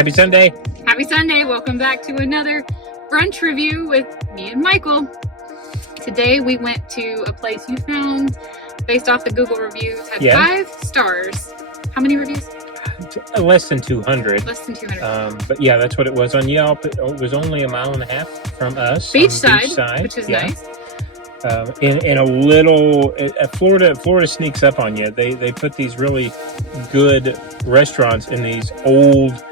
Happy Sunday. Happy Sunday. Welcome back to another brunch review with me and Michael. Today we went to a place you found based off the Google reviews. Had 5 stars. How many reviews? Less than 200. Less than 200. But yeah, that's what it was on Yelp. It was only 1.5 miles from us. Beachside, which is nice. In a little, Florida sneaks up on you. They put these really good restaurants in these old,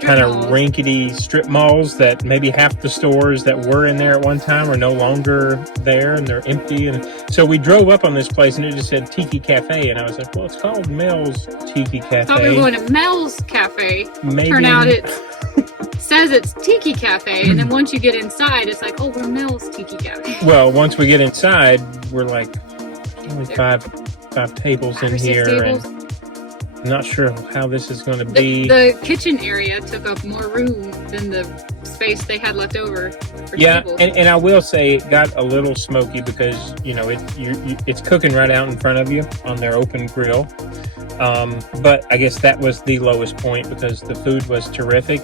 kind of rinkety strip malls that maybe half the stores that were in there at one time are no longer there and they're empty. And so we drove up on this place and it just said Tiki Cafe, and I was like, well, it's called Mel's Tiki Cafe. I thought we were going to Mel's Cafe. Maybe. Turn out it says it's Tiki Cafe, and then once you get inside, it's like, oh, we're Mel's Tiki Cafe. Well, once we get inside, we're like, only five tables in here. Tables. And I'm not sure how this is going to be. The kitchen area took up more room than the space they had left over for tables. And I will say it got a little smoky because, you know, it's cooking right out in front of you on their open grill. But I guess that was the lowest point because the food was terrific.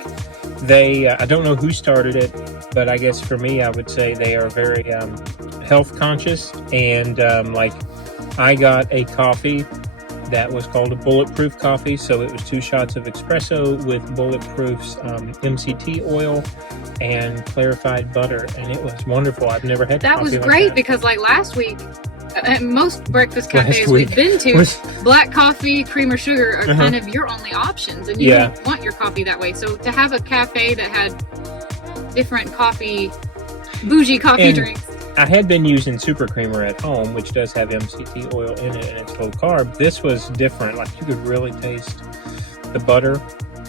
I don't know who started it, but I guess for me, I would say they are very health conscious. And I got a coffee that was called a bulletproof coffee. So it was 2 shots of espresso with bulletproof's MCT oil and clarified butter. And it was wonderful. I've never had that. Coffee was great because like last week, at most breakfast cafes we've been to, black coffee, cream, or sugar are kind of your only options, and you don't want your coffee that way. So to have a cafe that had different bougie coffee drinks. I had been using Super Creamer at home, which does have MCT oil in it, and it's low carb. This was different. Like you could really taste the butter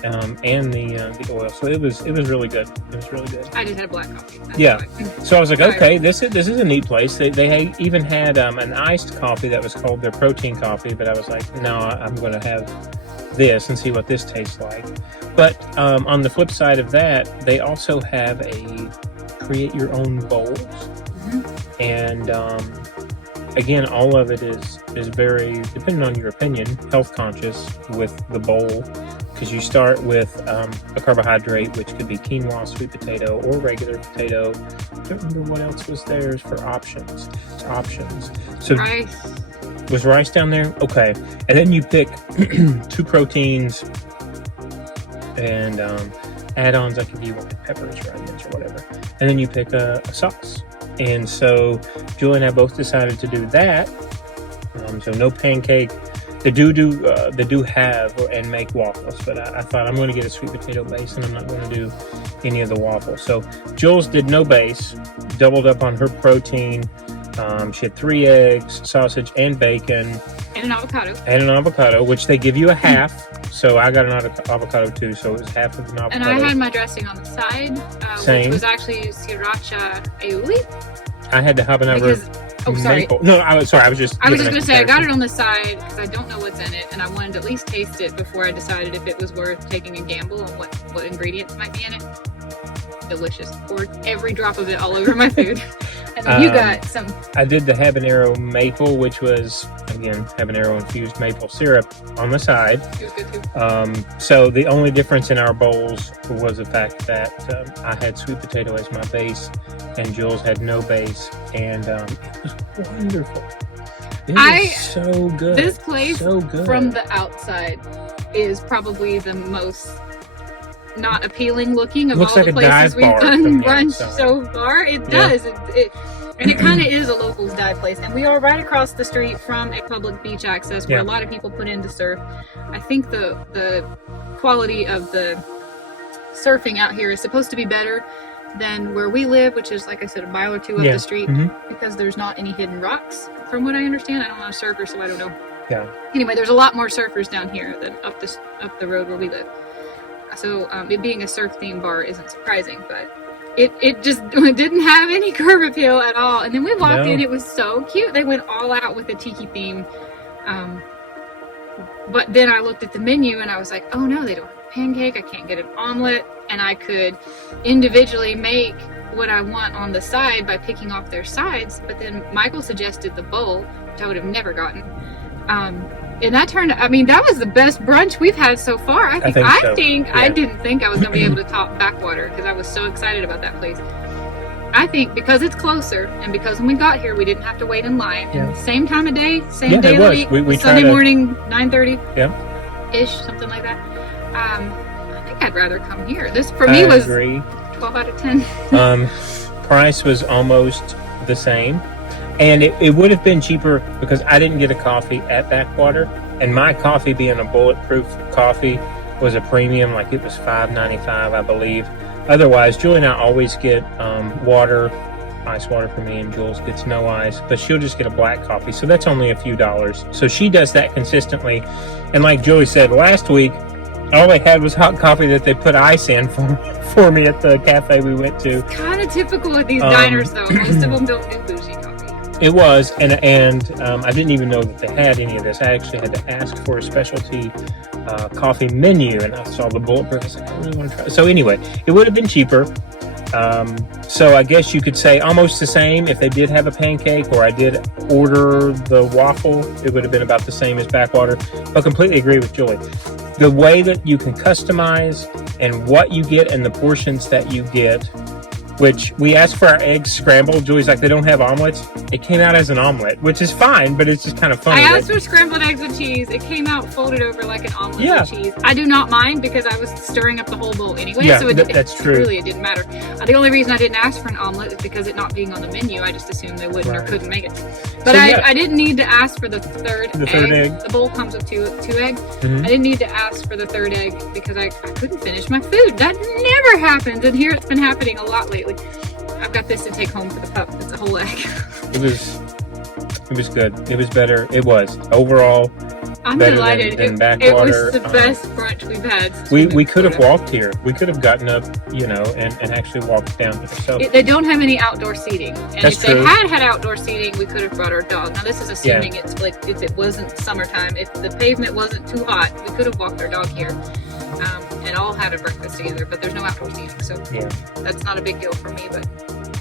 and the oil. So it was really good. It was really good. I just had a black coffee. So I was like, okay, this is a neat place. They even had an iced coffee that was called their protein coffee, but I was like, no, I'm going to have this and see what this tastes like. But on the flip side of that, they also have a create your own bowls. And again, all of it is very, depending on your opinion, health conscious with the bowl, because you start with a carbohydrate, which could be quinoa, sweet potato, or regular potato. I don't remember what else was there for options. So rice. Was rice down there? Okay. And then you pick 2 proteins and add-ons, like if you want peppers or onions or whatever. And then you pick a sauce. And so Julie and I both decided to do that. So no pancake. They do have and make waffles, but I thought I'm going to get a sweet potato base and I'm not going to do any of the waffles. So Jules did no base, doubled up on her protein. She had 3 eggs, sausage, and bacon. And an avocado. And an avocado, which they give you a half. So I got an avocado too, so it was half of an avocado. And I had my dressing on the side, which was actually sriracha aioli. I had the habanero maple. No, I was just going to say, I got it on the side because I don't know what's in it, and I wanted to at least taste it before I decided if it was worth taking a gamble on what ingredients might be in it. Delicious. Poured every drop of it all over my food. And then you got some. I did the habanero maple, which was, again, habanero infused maple syrup on the side. It was good too. So the only difference in our bowls was the fact that I had sweet potato as my base and Jules had no base. And it was wonderful. It was so good. This place, from the outside, is probably the most not appealing looking of all the places we've done brunch so far. It does. And it kind of is a locals dive place. And we are right across the street from a public beach access where a lot of people put in to surf. I think the quality of the surfing out here is supposed to be better than where we live, which is, like I said, a mile or 2 up the street, because there's not any hidden rocks, from what I understand. I'm not a surfer, so I don't know. Yeah. Anyway, there's a lot more surfers down here than up the road where we live. So it being a surf-themed bar isn't surprising, but it just didn't have any curb appeal at all. And then we walked in, it was so cute. They went all out with the tiki theme. But then I looked at the menu and I was like, oh no, they don't have a pancake. I can't get an omelet. And I could individually make what I want on the side by picking off their sides. But then Michael suggested the bowl, which I would have never gotten. And that turned, I mean, that was the best brunch we've had so far. I didn't think I was going to be able to top Backwater because I was so excited about that place. I think because it's closer and because when we got here, we didn't have to wait in line. And same time of day, same day of the week. We Sunday morning, 9:30 ish, something like that. I think I'd rather come here. This, for me, was 12 out of 10. Price was almost the same. And it would have been cheaper because I didn't get a coffee at Backwater. And my coffee, being a bulletproof coffee, was a premium. Like it was $5.95, I believe. Otherwise, Julie and I always get water, ice water for me, and Jules gets no ice. But she'll just get a black coffee. So that's only a few dollars. So she does that consistently. And like Julie said last week, all they had was hot coffee that they put ice in for me at the cafe we went to. It's kind of typical at these diners, though. Most of them don't do bougie coffee. It was, and I didn't even know that they had any of this. I actually had to ask for a specialty coffee menu, and I saw the bulletproof. I was like, I really want to try it. So anyway, it would have been cheaper. So I guess you could say almost the same if they did have a pancake, or I did order the waffle. It would have been about the same as Backwater. But completely agree with Julie. The way that you can customize and what you get and the portions that you get, which we asked for our eggs scrambled. Julie's like, they don't have omelets. It came out as an omelet, which is fine, but it's just kind of funny. I asked for scrambled eggs with cheese. It came out folded over like an omelet with cheese. I do not mind because I was stirring up the whole bowl anyway. Yeah, so that's true. Really, it didn't matter. The only reason I didn't ask for an omelet is because it not being on the menu, I just assumed they wouldn't or couldn't make it. But so, I didn't need to ask for the third egg. The bowl comes with two eggs. Mm-hmm. I didn't need to ask for the third egg because I couldn't finish my food. That never happens, and here it's been happening a lot lately. I've got this to take home for the pup. It's a whole egg. It was good. It was better. It was overall. I'm better delighted. Than Backwater. It was the best brunch we've had. We could have walked here. We could have gotten up, and actually walked down here. So they don't have any outdoor seating. And that's if true. They had outdoor seating, we could have brought our dog. Now this is assuming it's like if it wasn't summertime, if the pavement wasn't too hot, we could have walked our dog here. And all had a breakfast together, but there's no outdoor seating, so that's not a big deal for me, but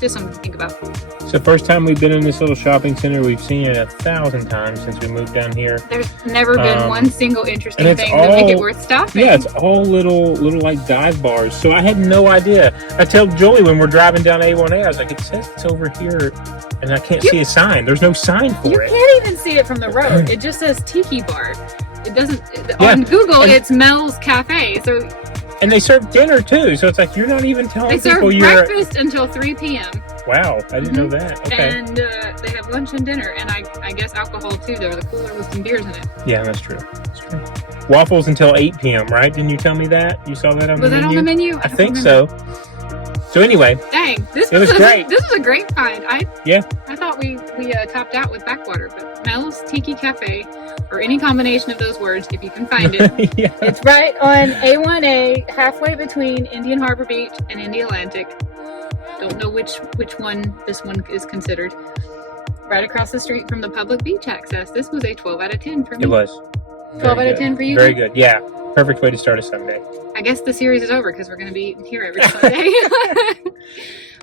just something to think about. It's the first time we've been in this little shopping center. We've seen it 1,000 times since we moved down here. There's never been one single interesting thing that make it worth stopping. Yeah, it's all little like dive bars. So I had no idea. I tell Julie when we're driving down A1A, I was like, it says it's over here, and I can't see a sign. There's no sign for it. You can't even see it from the road. It just says Tiki Bar. It doesn't. On Google, it's Mel's Cafe. And they serve dinner too, so it's like you're not even telling people you're. They serve breakfast until 3 p.m. Wow, I didn't know that. Okay. And they have lunch and dinner, and I guess alcohol too. There was a cooler with some beers in it. Yeah, that's true. That's true. Waffles until 8 p.m. Right? Didn't you tell me that? You saw that on the menu? Was that on the menu? I think so. So anyway, dang, it was great. This was a great find. I thought we topped out with Backwater, but Mel's Tiki Cafe, or any combination of those words, if you can find it. It's right on A1A, halfway between Indian Harbor Beach and Indialantic. Don't know which one this one is considered. Right across the street from the public beach access. This was a 12 out of 10 for me. It was. 12 out of 10 for you? Very good. Yeah. Perfect way to start a Sunday. I guess the series is over because we're going to be here every Sunday.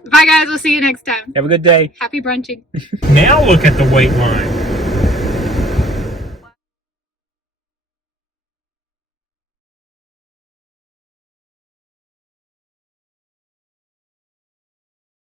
Bye, guys. We'll see you next time. Have a good day. Happy brunching. Now look at the wait line.